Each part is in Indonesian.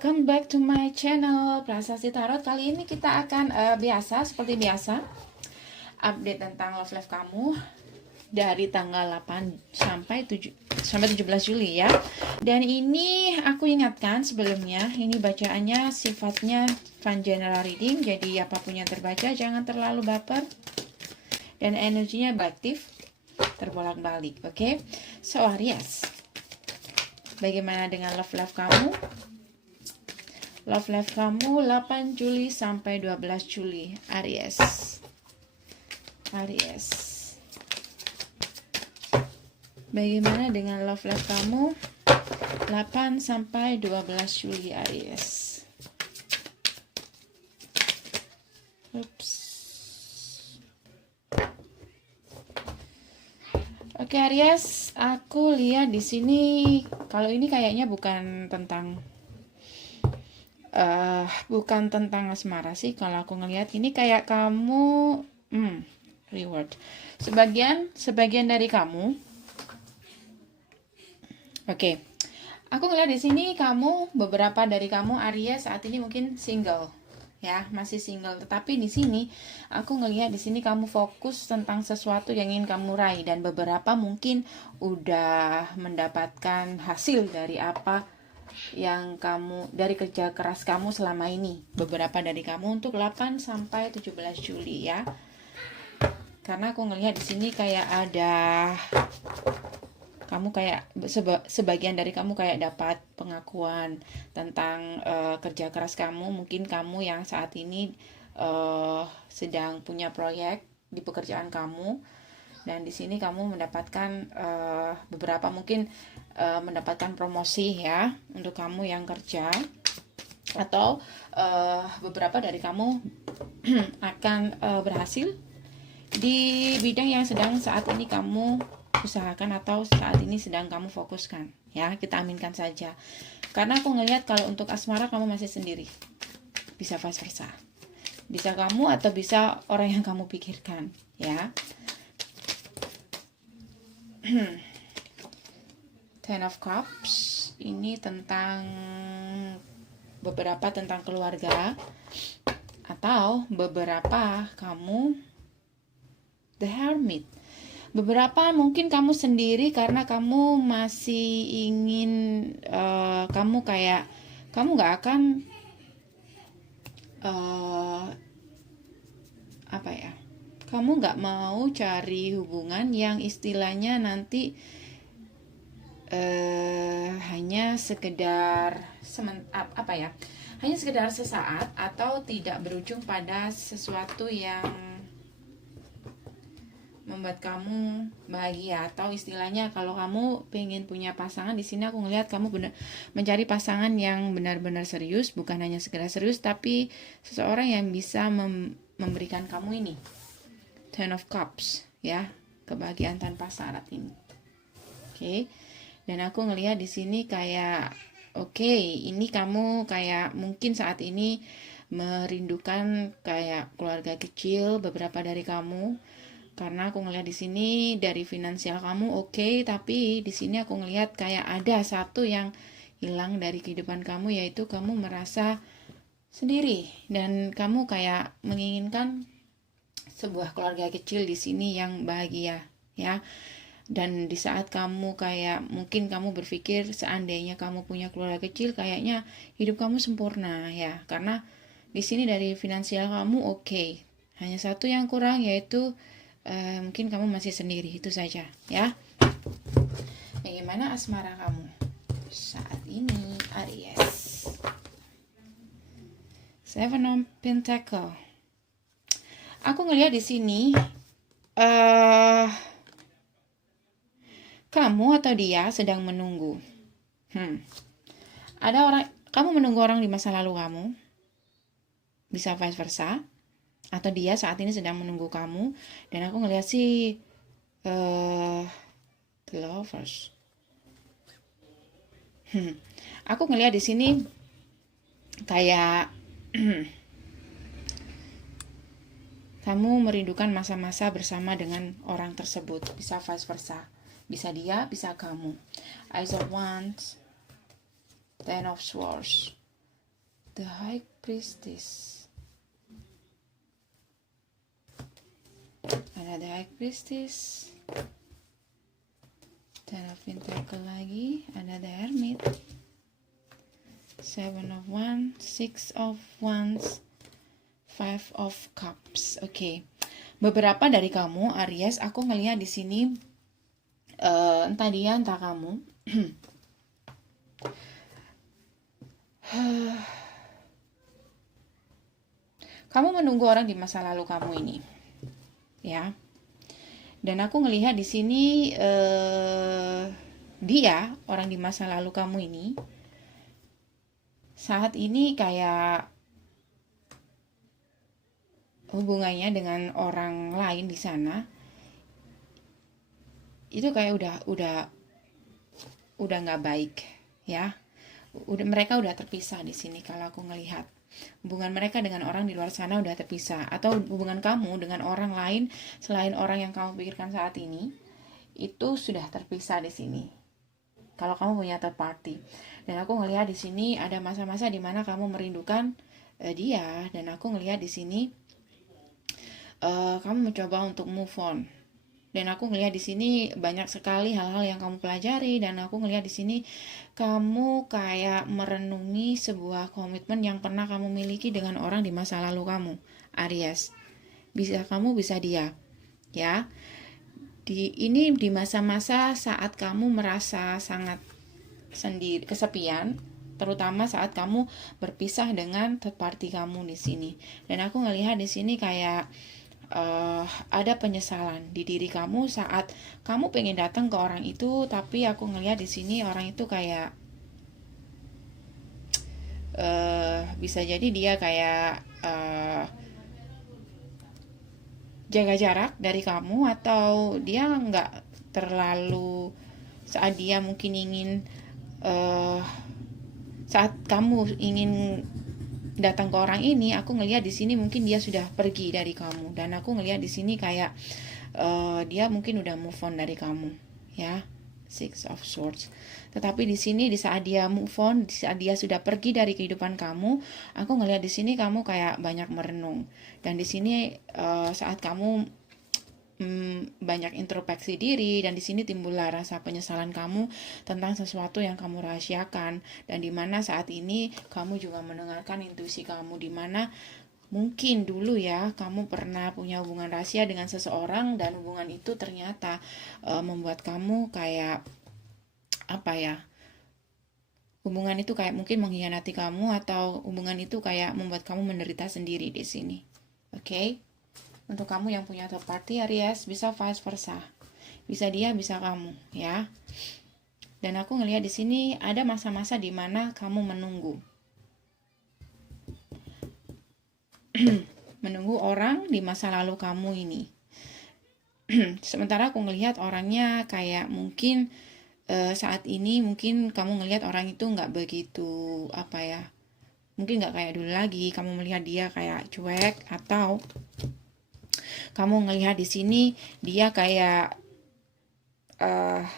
welcome back to my channel Prasasti Tarot. Kali ini kita akan seperti biasa update tentang love life kamu dari tanggal 8 sampai 17 Juli ya. Dan ini aku ingatkan sebelumnya, ini bacaannya sifatnya fun general reading, jadi apapun yang terbaca jangan terlalu baper dan energinya aktif terbolak-balik. Oke? So Aries, bagaimana dengan love life kamu? Love life kamu 8 Juli sampai 12 Juli. Aries. Bagaimana dengan love life kamu 8 sampai 12 Juli Aries? Oke Aries, aku lihat di sini kalau ini kayaknya bukan tentang asmara sih. Kalau aku ngelihat ini kayak kamu reward. Sebagian dari kamu. Oke. Aku ngelihat di sini beberapa dari kamu Aries saat ini mungkin single. Ya, masih single. Tetapi di sini aku ngelihat di sini kamu fokus tentang sesuatu yang ingin kamu raih, dan beberapa mungkin udah mendapatkan hasil dari apa yang dari kerja keras kamu selama ini. Beberapa dari kamu untuk 8 sampai 17 Juli ya. Karena aku ngelihat di sini kayak ada kamu kayak sebagian dari kamu kayak dapat pengakuan tentang kerja keras kamu. Mungkin kamu yang saat ini sedang punya proyek di pekerjaan kamu, dan di sini kamu mendapatkan beberapa mungkin mendapatkan promosi ya untuk kamu yang kerja, atau beberapa dari kamu akan berhasil di bidang yang sedang saat ini kamu usahakan atau saat ini sedang kamu fokuskan ya. Kita aminkan saja, karena aku ngelihat kalau untuk asmara kamu masih sendiri. Bisa vice versa, bisa kamu atau bisa orang yang kamu pikirkan ya. Ten of Cups ini tentang beberapa tentang keluarga, atau beberapa kamu The Hermit. Beberapa mungkin kamu sendiri karena kamu masih ingin kamu nggak akan kamu nggak mau cari hubungan yang istilahnya nanti hanya sekedar hanya sekedar sesaat atau tidak berujung pada sesuatu yang membuat kamu bahagia. Atau istilahnya kalau kamu pengen punya pasangan, di sini aku ngelihat kamu mencari pasangan yang benar-benar serius, bukan hanya sekedar serius, tapi seseorang yang bisa memberikan kamu ini Ten of Cups ya, kebahagiaan tanpa syarat ini. Oke. Dan aku ngelihat di sini kayak ini kamu kayak mungkin saat ini merindukan kayak keluarga kecil beberapa dari kamu. Karena aku ngelihat di sini dari finansial kamu tapi di sini aku ngelihat kayak ada satu yang hilang dari kehidupan kamu, yaitu kamu merasa sendiri dan kamu kayak menginginkan sebuah keluarga kecil di sini yang bahagia ya. Dan di saat kamu kayak mungkin kamu berpikir seandainya kamu punya keluarga kecil, kayaknya hidup kamu sempurna ya. Karena di sini dari finansial kamu hanya satu yang kurang, yaitu mungkin kamu masih sendiri. Itu saja ya. Bagaimana asmara kamu saat ini Aries? Seven of Pentacles. Aku ngelihat di sini kamu atau dia sedang menunggu. Ada kamu menunggu orang di masa lalu kamu. Bisa vice versa. Atau dia saat ini sedang menunggu kamu. Dan aku ngelihat sih The Lovers. Aku ngelihat di sini kayak kamu merindukan masa-masa bersama dengan orang tersebut. Bisa vice versa. Bisa dia, bisa kamu. Ace of Wands, Ten of Swords. the High Priestess. Ada the High Priestess. Ten of Pentacle lagi. Ada the Hermit. Seven of Wands, Six of Wands, Five of Cups. Oke. Beberapa dari kamu Aries, aku ngelihat di sini entah dia entah kamu. Kamu menunggu orang di masa lalu kamu ini. Ya. Dan aku ngelihat di sini dia orang di masa lalu kamu ini saat ini kayak hubungannya dengan orang lain di sana itu kayak udah nggak baik, ya. Mereka udah terpisah di sini kalau aku ngelihat. Hubungan mereka dengan orang di luar sana udah terpisah, atau hubungan kamu dengan orang lain selain orang yang kamu pikirkan saat ini itu sudah terpisah di sini. Kalau kamu punya third party. Dan aku ngelihat di sini ada masa-masa di mana kamu merindukan dia, dan aku ngelihat di sini kamu mencoba untuk move on. Dan aku ngelihat di sini banyak sekali hal-hal yang kamu pelajari, dan aku ngelihat di sini kamu kayak merenungi sebuah komitmen yang pernah kamu miliki dengan orang di masa lalu kamu, Aries. Bisa kamu, bisa dia, ya. Ini di masa-masa saat kamu merasa sangat sendiri, kesepian, terutama saat kamu berpisah dengan third party kamu di sini. Dan aku ngelihat di sini kayak ada penyesalan di diri kamu saat kamu pengen datang ke orang itu, tapi aku ngelihat di sini orang itu kayak bisa jadi dia kayak jaga jarak dari kamu, atau dia nggak terlalu saat dia mungkin ingin saat kamu ingin datang ke orang ini. Aku ngelihat di sini mungkin dia sudah pergi dari kamu, dan aku ngelihat di sini kayak dia mungkin udah move on dari kamu, ya. Six of Swords. Tetapi di sini di saat dia move on, di saat dia sudah pergi dari kehidupan kamu, aku ngelihat di sini kamu kayak banyak merenung. Dan di sini saat kamu banyak introspeksi diri, dan di sini timbullah rasa penyesalan kamu tentang sesuatu yang kamu rahasiakan, dan di mana saat ini kamu juga mendengarkan intuisi kamu, di mana mungkin dulu ya kamu pernah punya hubungan rahasia dengan seseorang, dan hubungan itu ternyata membuat kamu kayak apa ya, hubungan itu kayak mungkin mengkhianati kamu, atau hubungan itu kayak membuat kamu menderita sendiri di sini. Oke? Untuk kamu yang punya third party Aries, bisa vice versa. Bisa dia, bisa kamu, ya. Dan aku ngelihat di sini ada masa-masa di mana kamu menunggu. Menunggu orang di masa lalu kamu ini. Sementara aku ngelihat orangnya kayak mungkin saat ini mungkin kamu ngelihat orang itu nggak begitu apa ya, mungkin nggak kayak dulu lagi. Kamu melihat dia kayak cuek, atau kamu ngelihat di sini dia kayak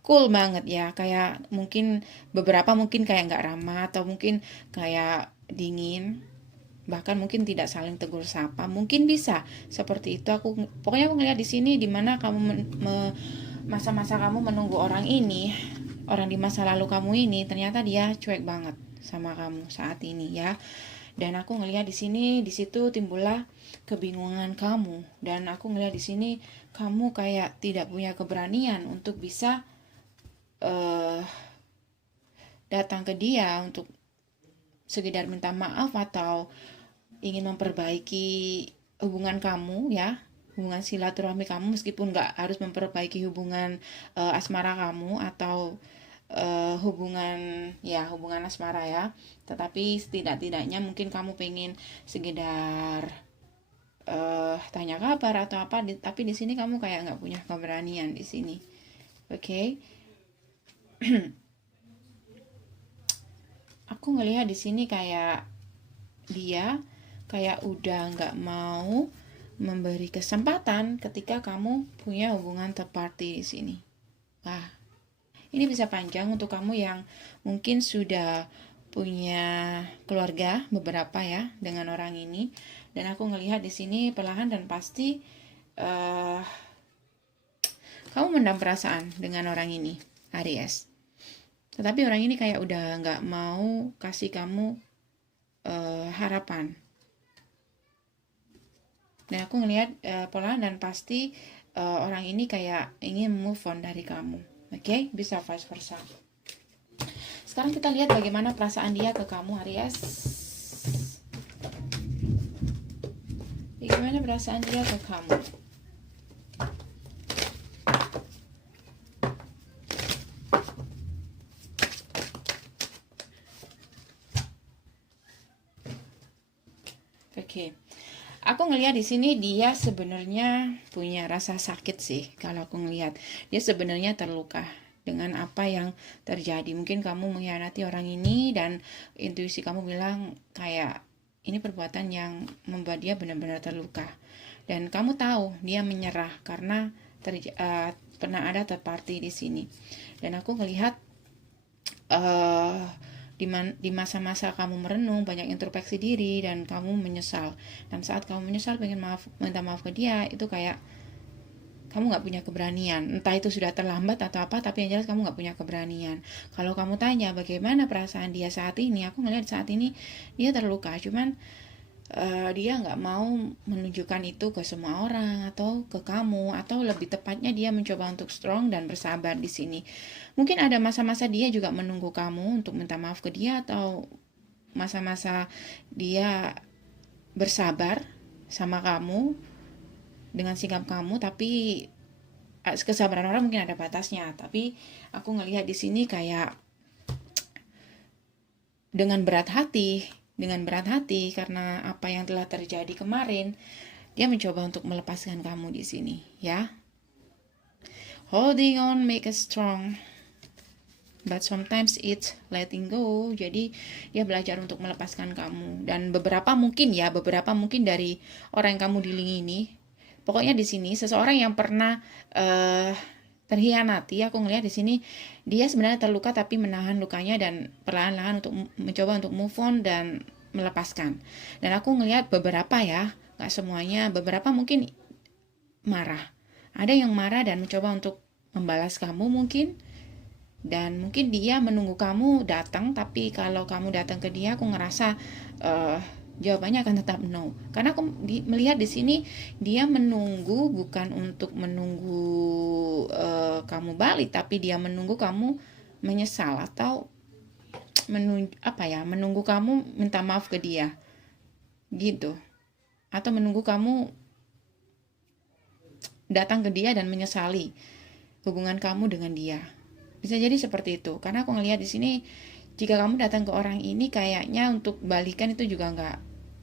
cool banget ya, kayak mungkin beberapa mungkin kayak nggak ramah, atau mungkin kayak dingin, bahkan mungkin tidak saling tegur sapa, mungkin bisa seperti itu. Pokoknya aku ngelihat di sini di mana kamu masa-masa kamu menunggu orang ini, orang di masa lalu kamu ini, ternyata dia cuek banget sama kamu saat ini, ya. Dan aku ngelihat di sini, di situ timbullah kebingungan kamu, dan aku ngelihat di sini kamu kayak tidak punya keberanian untuk bisa datang ke dia untuk sekedar minta maaf atau ingin memperbaiki hubungan kamu, ya, hubungan silaturahmi kamu, meskipun nggak harus memperbaiki hubungan asmara kamu, atau hubungan asmara, ya, tetapi setidak-tidaknya mungkin kamu pengen sekedar tanya kabar atau apa, tapi di sini kamu kayak nggak punya keberanian di sini. Oke? Aku ngelihat di sini kayak dia kayak udah nggak mau memberi kesempatan ketika kamu punya hubungan third party di sini. Wah, ini bisa panjang untuk kamu yang mungkin sudah punya keluarga beberapa ya dengan orang ini, dan aku ngelihat di sini perlahan dan pasti kamu mendam perasaan dengan orang ini, Aries. Tetapi orang ini kayak udah nggak mau kasih kamu harapan. Dan aku ngelihat perlahan dan pasti orang ini kayak ingin move on dari kamu. Oke, bisa vice versa. Sekarang kita lihat bagaimana perasaan dia ke kamu, Aries. Bagaimana perasaan dia ke kamu? Oke. Aku ngelihat di sini dia sebenarnya punya rasa sakit sih. Kalau aku ngelihat dia sebenarnya terluka dengan apa yang terjadi. Mungkin kamu mengkhianati orang ini dan intuisi kamu bilang kayak ini perbuatan yang membuat dia benar-benar terluka. Dan kamu tahu dia menyerah karena pernah ada third party di sini. Dan aku ngelihat di masa-masa kamu merenung, banyak introspeksi diri dan kamu menyesal. Dan saat kamu menyesal pengen minta maaf ke dia, itu kayak kamu nggak punya keberanian. Entah itu sudah terlambat atau apa, tapi yang jelas kamu nggak punya keberanian. Kalau kamu tanya bagaimana perasaan dia saat ini, aku ngelihat saat ini dia terluka. Cuman dia nggak mau menunjukkan itu ke semua orang atau ke kamu, atau lebih tepatnya dia mencoba untuk strong dan bersabar di sini. Mungkin ada masa-masa dia juga menunggu kamu untuk minta maaf ke dia, atau masa-masa dia bersabar sama kamu dengan sikap kamu, tapi kesabaran orang mungkin ada batasnya. Tapi aku ngelihat di sini kayak dengan berat hati karena apa yang telah terjadi kemarin, dia mencoba untuk melepaskan kamu di sini, ya. Holding on make us strong, but sometimes it's letting go. Jadi dia belajar untuk melepaskan kamu. Dan beberapa mungkin dari orang yang kamu dealing ini, pokoknya di sini seseorang yang pernah terhianati. Aku ngelihat di sini dia sebenarnya terluka tapi menahan lukanya dan perlahan-lahan untuk mencoba untuk move on dan melepaskan. Dan aku ngelihat beberapa ya, nggak semuanya, beberapa mungkin marah. Ada yang marah dan mencoba untuk membalas kamu mungkin. Dan mungkin dia menunggu kamu datang, tapi kalau kamu datang ke dia, aku ngerasa jawabannya akan tetap no. Karena aku melihat di sini dia menunggu bukan untuk menunggu kamu balik, tapi dia menunggu kamu menyesal atau menunggu kamu minta maaf ke dia, gitu. Atau menunggu kamu datang ke dia dan menyesali hubungan kamu dengan dia. Bisa jadi seperti itu. Karena aku ngelihat di sini jika kamu datang ke orang ini kayaknya untuk balikan itu juga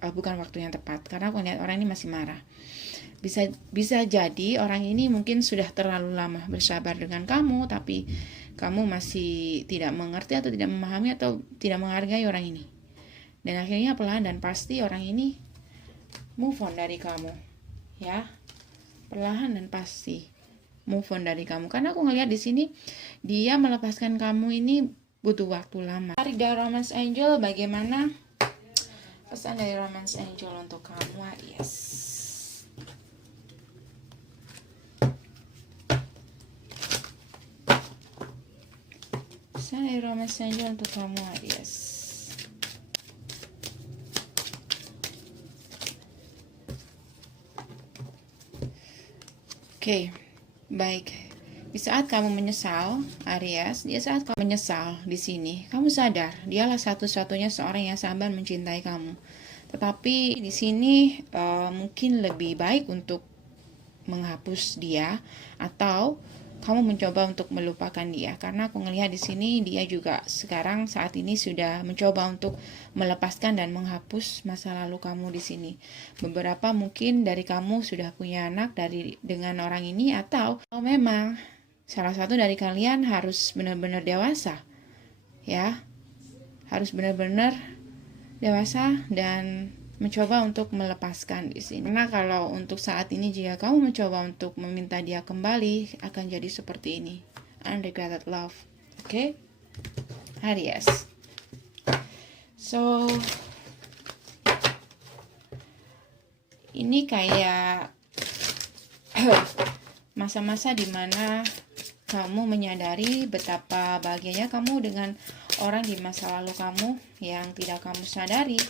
bukan waktu yang tepat. Karena aku lihat orang ini masih marah. Bisa jadi orang ini mungkin sudah terlalu lama bersabar dengan kamu, tapi kamu masih tidak mengerti atau tidak memahami atau tidak menghargai orang ini. Dan akhirnya perlahan dan pasti orang ini move on dari kamu, ya. Perlahan dan pasti move on dari kamu. Karena aku ngelihat di sini dia melepaskan kamu ini butuh waktu lama. Tarik dari Romance Angel, bagaimana pesan dari Romance Angel untuk kamu, Aries? Pesan dari Romance Angel untuk kamu, Aries. Oke, baik. Di saat kamu menyesal, Aries, di saat kamu menyesal di sini, kamu sadar dialah satu-satunya seorang yang sabar mencintai kamu. Tetapi di sini mungkin lebih baik untuk menghapus dia atau kamu mencoba untuk melupakan dia, karena aku ngelihat di sini dia juga sekarang saat ini sudah mencoba untuk melepaskan dan menghapus masa lalu kamu di sini. Beberapa mungkin dari kamu sudah punya anak dengan orang ini, atau memang salah satu dari kalian harus benar-benar dewasa, ya, harus benar-benar dewasa dan mencoba untuk melepaskan di sini. Karena kalau untuk saat ini jika kamu mencoba untuk meminta dia kembali, akan jadi seperti ini, unrequited love. Oke, Aries. So, ini kayak masa-masa dimana kamu menyadari betapa bahagianya kamu dengan orang di masa lalu kamu yang tidak kamu sadari.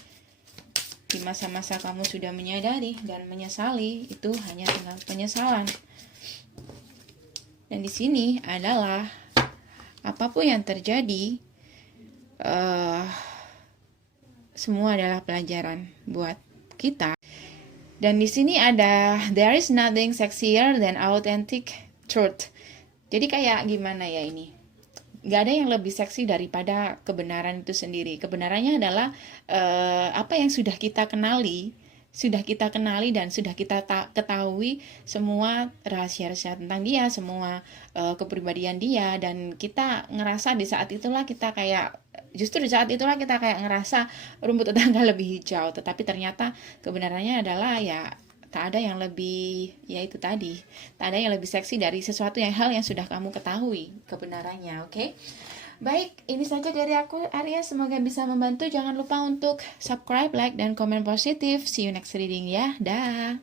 Di masa-masa kamu sudah menyadari dan menyesali, itu hanya tinggal penyesalan. Dan di sini adalah apapun yang terjadi, semua adalah pelajaran buat kita. Dan di sini ada there is nothing sexier than authentic truth. Jadi kayak gimana ya ini? Gak ada yang lebih seksi daripada kebenaran itu sendiri. Kebenarannya adalah apa yang sudah kita kenali dan sudah kita ketahui semua rahasia-rahasia tentang dia, semua kepribadian dia, dan kita ngerasa di saat itulah kita kayak ngerasa rumput tetangga lebih hijau. Tetapi ternyata kebenarannya adalah ya tak ada yang lebih, ya itu tadi, tak ada yang lebih seksi dari sesuatu hal yang sudah kamu ketahui kebenarannya. Oke? Baik, ini saja dari aku, Arya. Semoga bisa membantu. Jangan lupa untuk subscribe, like, dan komen positif. See you next reading ya. Dah.